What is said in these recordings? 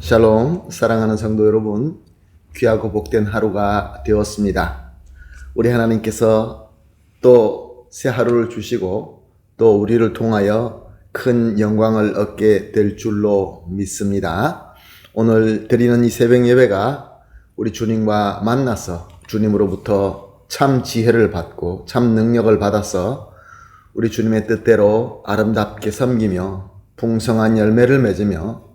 샬롬, 사랑하는 성도 여러분, 귀하고 복된 하루가 되었습니다. 우리 하나님께서 또 새 하루를 주시고 또 우리를 통하여 큰 영광을 얻게 될 줄로 믿습니다. 오늘 드리는 이 새벽 예배가 우리 주님과 만나서 주님으로부터 참 지혜를 받고 참 능력을 받아서 우리 주님의 뜻대로 아름답게 섬기며 풍성한 열매를 맺으며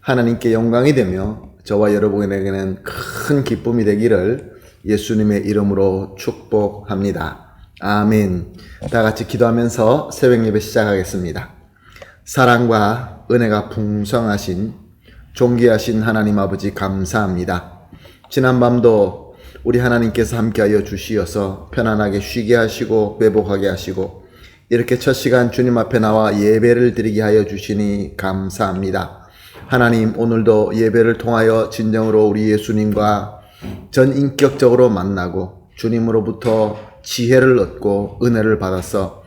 하나님께 영광이 되며 저와 여러분에게는 큰 기쁨이 되기를 예수님의 이름으로 축복합니다. 아멘. 다 같이 기도하면서 새벽 예배 시작하겠습니다. 사랑과 은혜가 풍성하신 존귀하신 하나님 아버지 감사합니다. 지난밤도 우리 하나님께서 함께하여 주시어서 편안하게 쉬게 하시고 회복하게 하시고 이렇게 첫 시간 주님 앞에 나와 예배를 드리게 하여 주시니 감사합니다. 하나님, 오늘도 예배를 통하여 진정으로 우리 예수님과 전인격적으로 만나고 주님으로부터 지혜를 얻고 은혜를 받아서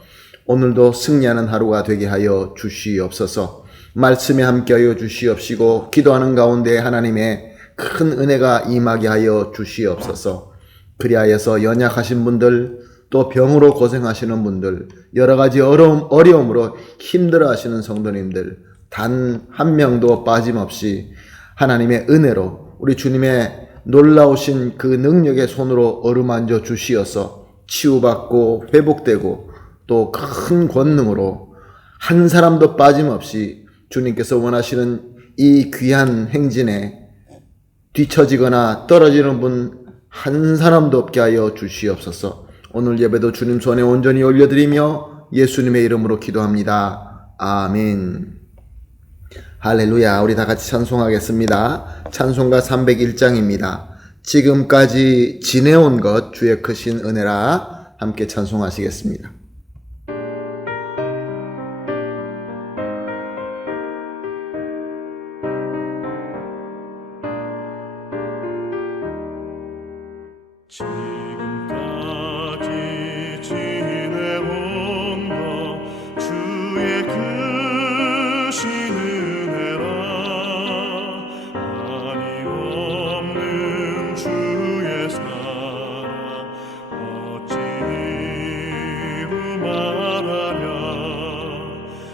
오늘도 승리하는 하루가 되게 하여 주시옵소서. 말씀에 함께하여 주시옵시고 기도하는 가운데 하나님의 큰 은혜가 임하게 하여 주시옵소서. 그리하여서 연약하신 분들, 또 병으로 고생하시는 분들, 여러 가지 어려움으로 힘들어하시는 성도님들 단 한 명도 빠짐없이 하나님의 은혜로 우리 주님의 놀라우신 그 능력의 손으로 어루만져 주시어서 치유받고 회복되고 또 큰 권능으로 한 사람도 빠짐없이 주님께서 원하시는 이 귀한 행진에 뒤처지거나 떨어지는 분 한 사람도 없게 하여 주시옵소서. 오늘 예배도 주님 손에 온전히 올려드리며 예수님의 이름으로 기도합니다. 아멘. 할렐루야. 우리 다 같이 찬송하겠습니다. 찬송가 301장입니다. 지금까지 지내온 것 주의 크신 은혜라. 함께 찬송하시겠습니다. 지금까지 지내온 것 주의 크신 은혜라. 한이 없는 주의 사랑 어찌 이루 말하랴.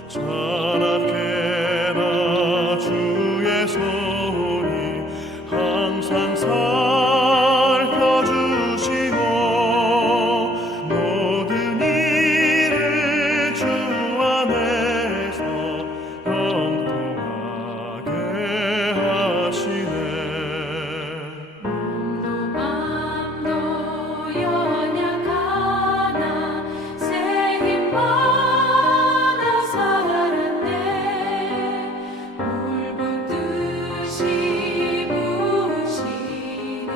찬악해라 주의 손이 항상 살펴주시고 모든 일을 주 안에서 형통하게 하시네. 맘도 연약하나 새 힘 받아 살았네. 물붓 듯이 부으시는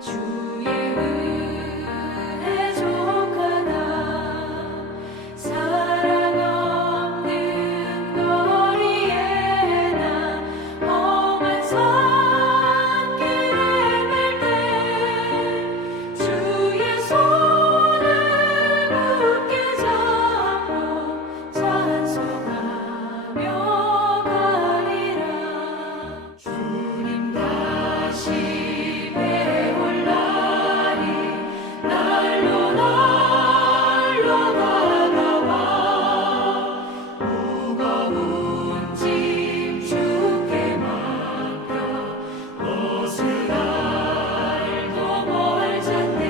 주의 은혜 족하다. 사랑 없는 거리에 나 험한 산길을 갈 때 주의 손을 굳게 잡고 찬송하며 가리라. 주님 다시 배올라니 날로 다가와 무거운 짐 주께 맡겨 옷을 알고 멀잖네.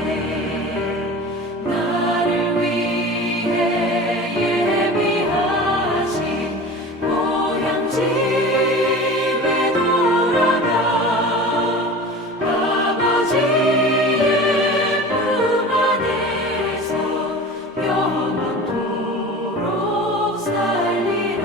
나를 위해 예비하신 고향 집에 돌아가 아버지의 품 안에서 영원토록 살리라.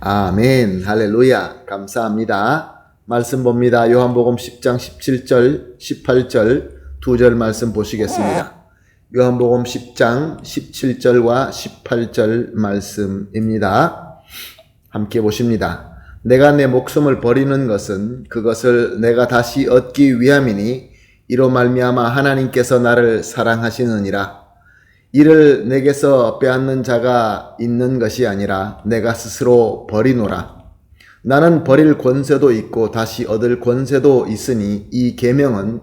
아멘. 할렐루야. 감사합니다. 말씀 봅니다. 요한복음 10장 17절, 18절 두 절 말씀 보시겠습니다. 요한복음 10장 17절과 18절 말씀입니다. 함께 보십니다. 내가 내 목숨을 버리는 것은 그것을 내가 다시 얻기 위함이니 이로 말미암아 하나님께서 나를 사랑하시느니라. 이를 내게서 빼앗는 자가 있는 것이 아니라 내가 스스로 버리노라. 나는 버릴 권세도 있고 다시 얻을 권세도 있으니 이 계명은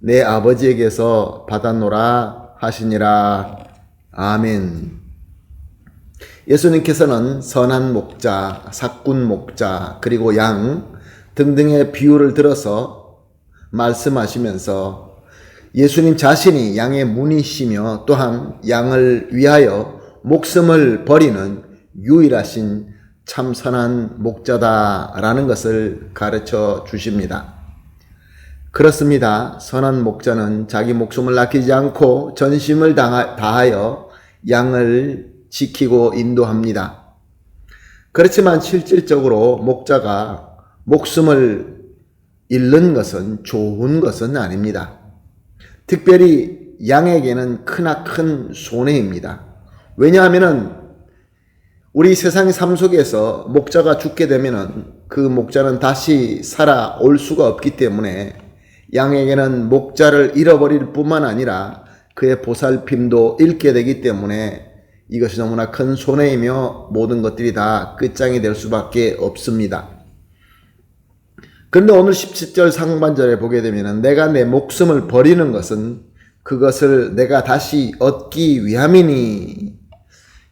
내 아버지에게서 받았노라 하시니라. 아멘. 예수님께서는 선한 목자, 삭군 목자, 그리고 양 등등의 비유를 들어서 말씀하시면서 예수님 자신이 양의 문이시며 또한 양을 위하여 목숨을 버리는 유일하신 참 선한 목자다라는 것을 가르쳐 주십니다. 그렇습니다. 선한 목자는 자기 목숨을 아끼지 않고 전심을 다하여 양을 지키고 인도합니다. 그렇지만 실질적으로 목자가 목숨을 잃는 것은 좋은 것은 아닙니다. 특별히 양에게는 크나큰 손해입니다. 왜냐하면 우리 세상의 삶 속에서 목자가 죽게 되면 그 목자는 다시 살아올 수가 없기 때문에 양에게는 목자를 잃어버릴 뿐만 아니라 그의 보살핌도 잃게 되기 때문에 이것이 너무나 큰 손해이며 모든 것들이 다 끝장이 될 수밖에 없습니다. 그런데 오늘 17절 상반절에 보게 되면 내가 내 목숨을 버리는 것은 그것을 내가 다시 얻기 위함이니,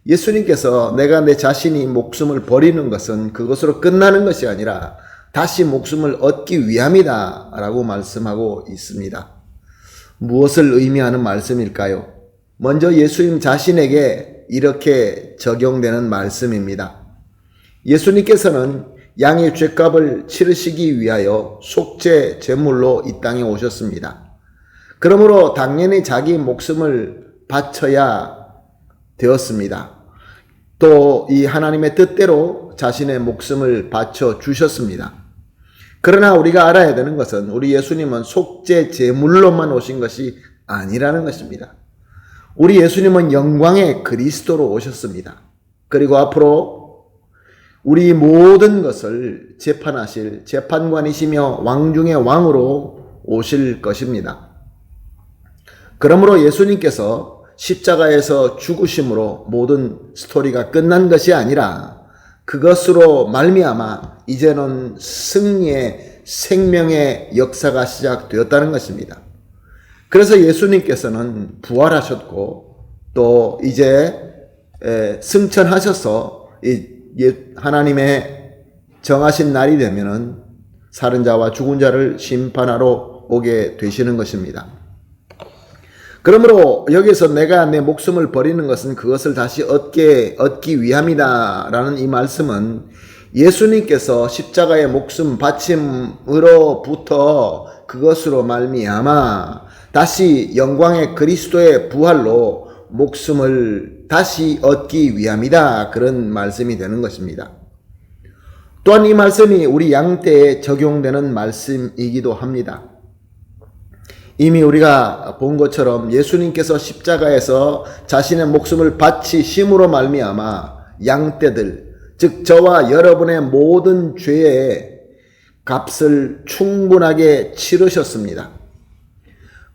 예수님께서 내가 내 자신이 목숨을 버리는 것은 그것으로 끝나는 것이 아니라 다시 목숨을 얻기 위함이다 라고 말씀하고 있습니다. 무엇을 의미하는 말씀일까요? 먼저 예수님 자신에게 이렇게 적용되는 말씀입니다. 예수님께서는 양의 죗값을 치르시기 위하여 속죄 제물로 이 땅에 오셨습니다. 그러므로 당연히 자기 목숨을 바쳐야 되었습니다. 또 이 하나님의 뜻대로 자신의 목숨을 바쳐 주셨습니다. 그러나 우리가 알아야 되는 것은 우리 예수님은 속죄 제물로만 오신 것이 아니라는 것입니다. 우리 예수님은 영광의 그리스도로 오셨습니다. 그리고 앞으로 우리 모든 것을 재판하실 재판관이시며 왕 중의 왕으로 오실 것입니다. 그러므로 예수님께서 십자가에서 죽으심으로 모든 스토리가 끝난 것이 아니라 그것으로 말미암아 이제는 승리의 생명의 역사가 시작되었다는 것입니다. 그래서 예수님께서는 부활하셨고 또 이제 승천하셔서 하나님의 정하신 날이 되면은 살인 자와 죽은 자를 심판하러 오게 되시는 것입니다. 그러므로 여기서 내가 내 목숨을 버리는 것은 그것을 다시 얻기 위함이다 라는 이 말씀은 예수님께서 십자가의 목숨 바침으로부터 그것으로 말미암아 다시 영광의 그리스도의 부활로 목숨을 다시 얻기 위함이다, 그런 말씀이 되는 것입니다. 또한 이 말씀이 우리 양떼에 적용되는 말씀이기도 합니다. 이미 우리가 본 것처럼 예수님께서 십자가에서 자신의 목숨을 바치심으로 말미암아 양떼들, 즉 저와 여러분의 모든 죄의 값을 충분하게 치르셨습니다.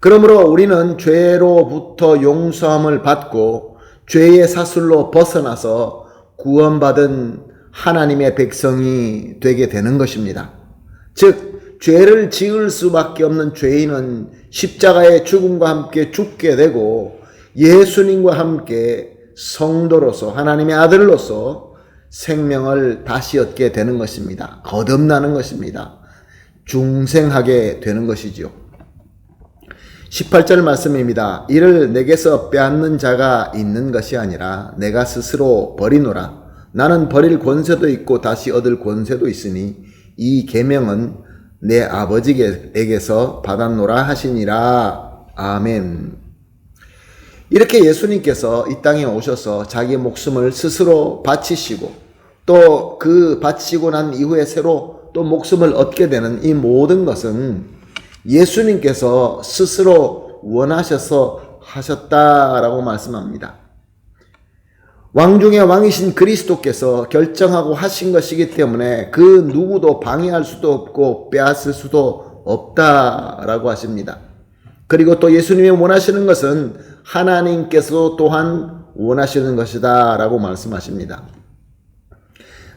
그러므로 우리는 죄로부터 용서함을 받고 죄의 사슬로 벗어나서 구원받은 하나님의 백성이 되게 되는 것입니다. 즉 죄를 지을 수밖에 없는 죄인은 십자가의 죽음과 함께 죽게 되고 예수님과 함께 성도로서 하나님의 아들로서 생명을 다시 얻게 되는 것입니다. 거듭나는 것입니다. 중생하게 되는 것이지요. 18절 말씀입니다. 이를 내게서 빼앗는 자가 있는 것이 아니라 내가 스스로 버리노라. 나는 버릴 권세도 있고 다시 얻을 권세도 있으니 이 계명은 내 아버지에게서 받았노라 하시니라. 아멘. 이렇게 예수님께서 이 땅에 오셔서 자기 목숨을 스스로 바치시고 또 그 바치고 난 이후에 새로 또 목숨을 얻게 되는 이 모든 것은 예수님께서 스스로 원하셔서 하셨다라고 말씀합니다. 왕 중의 왕이신 그리스도께서 결정하고 하신 것이기 때문에 그 누구도 방해할 수도 없고 빼앗을 수도 없다라고 하십니다. 그리고 또 예수님이 원하시는 것은 하나님께서 또한 원하시는 것이다 라고 말씀하십니다.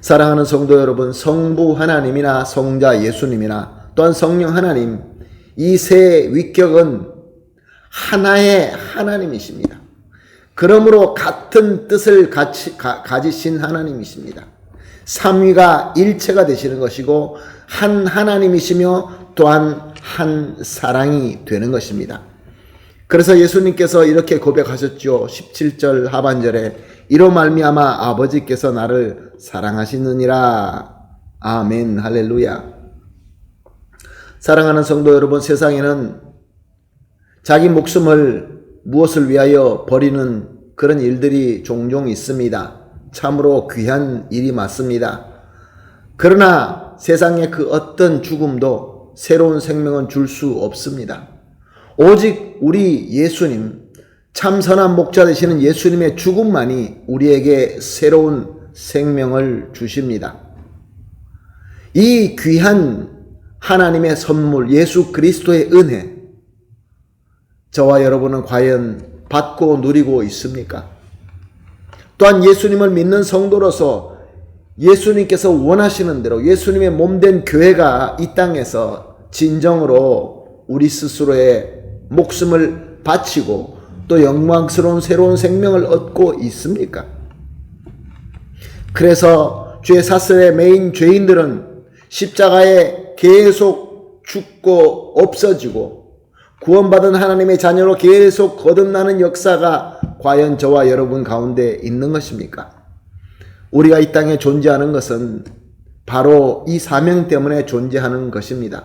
사랑하는 성도 여러분, 성부 하나님이나 성자 예수님이나 또한 성령 하나님, 이 세 위격은 하나의 하나님이십니다. 그러므로 같은 뜻을 가지신 하나님이십니다. 삼위가 일체가 되시는 것이고 한 하나님이시며 또한 한 사랑이 되는 것입니다. 그래서 예수님께서 이렇게 고백하셨죠. 17절 하반절에 이로 말미암아 아버지께서 나를 사랑하시느니라. 아멘, 할렐루야. 사랑하는 성도 여러분, 세상에는 자기 목숨을 무엇을 위하여 버리는 그런 일들이 종종 있습니다. 참으로 귀한 일이 맞습니다. 그러나 세상의 그 어떤 죽음도 새로운 생명은 줄 수 없습니다. 오직 우리 예수님, 참 선한 목자 되시는 예수님의 죽음만이 우리에게 새로운 생명을 주십니다. 이 귀한 하나님의 선물, 예수 그리스도의 은혜, 저와 여러분은 과연 받고 누리고 있습니까? 또한 예수님을 믿는 성도로서 예수님께서 원하시는 대로 예수님의 몸된 교회가 이 땅에서 진정으로 우리 스스로의 목숨을 바치고 또 영광스러운 새로운 생명을 얻고 있습니까? 그래서 죄 사슬에 매인 죄인들은 십자가에 계속 죽고 없어지고 구원받은 하나님의 자녀로 계속 거듭나는 역사가 과연 저와 여러분 가운데 있는 것입니까? 우리가 이 땅에 존재하는 것은 바로 이 사명 때문에 존재하는 것입니다.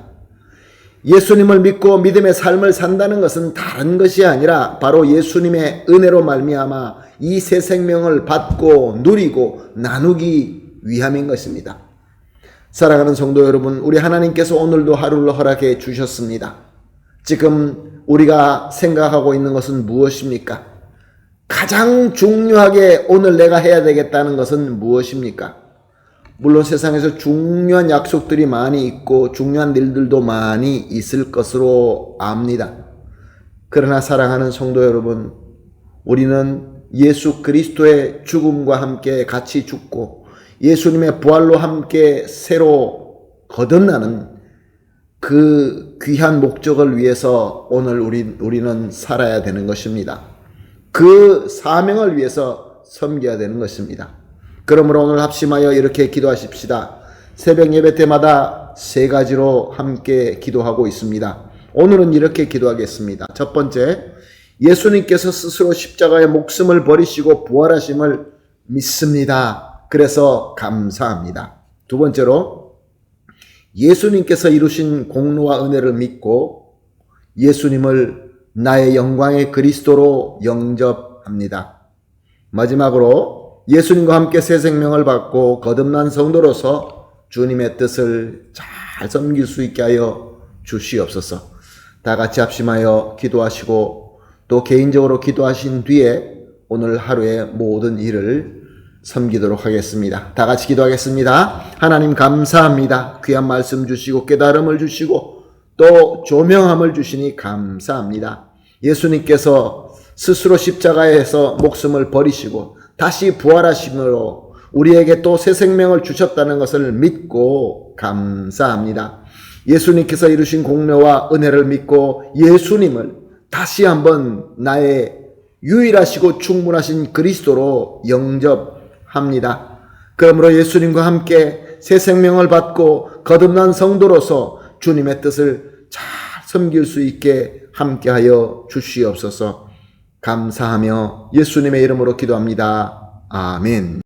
예수님을 믿고 믿음의 삶을 산다는 것은 다른 것이 아니라 바로 예수님의 은혜로 말미암아 이 새 생명을 받고 누리고 나누기 위함인 것입니다. 사랑하는 성도 여러분, 우리 하나님께서 오늘도 하루를 허락해 주셨습니다. 지금 우리가 생각하고 있는 것은 무엇입니까? 가장 중요하게 오늘 내가 해야 되겠다는 것은 무엇입니까? 물론 세상에서 중요한 약속들이 많이 있고 중요한 일들도 많이 있을 것으로 압니다. 그러나 사랑하는 성도 여러분, 우리는 예수 그리스도의 죽음과 함께 같이 죽고 예수님의 부활로 함께 새로 거듭나는 그 귀한 목적을 위해서 오늘 우리는 살아야 되는 것입니다. 그 사명을 위해서 섬겨야 되는 것입니다. 그러므로 오늘 합심하여 이렇게 기도하십시다. 새벽 예배 때마다 세 가지로 함께 기도하고 있습니다. 오늘은 이렇게 기도하겠습니다. 첫 번째, 예수님께서 스스로 십자가에 목숨을 버리시고 부활하심을 믿습니다. 그래서 감사합니다. 두 번째로, 예수님께서 이루신 공로와 은혜를 믿고 예수님을 나의 영광의 그리스도로 영접합니다. 마지막으로 예수님과 함께 새 생명을 받고 거듭난 성도로서 주님의 뜻을 잘 섬길 수 있게 하여 주시옵소서. 다 같이 합심하여 기도하시고 또 개인적으로 기도하신 뒤에 오늘 하루의 모든 일을 섬기도록 하겠습니다. 다 같이 기도하겠습니다. 하나님 감사합니다. 귀한 말씀 주시고 깨달음을 주시고 또 조명함을 주시니 감사합니다. 예수님께서 스스로 십자가에서 목숨을 버리시고 다시 부활하심으로 우리에게 또 새 생명을 주셨다는 것을 믿고 감사합니다. 예수님께서 이루신 공로와 은혜를 믿고 예수님을 다시 한번 나의 유일하시고 충분하신 그리스도로 영접합니다. 그러므로 예수님과 함께 새 생명을 받고 거듭난 성도로서 주님의 뜻을 잘 섬길 수 있게 함께하여 주시옵소서. 감사하며 예수님의 이름으로 기도합니다. 아멘.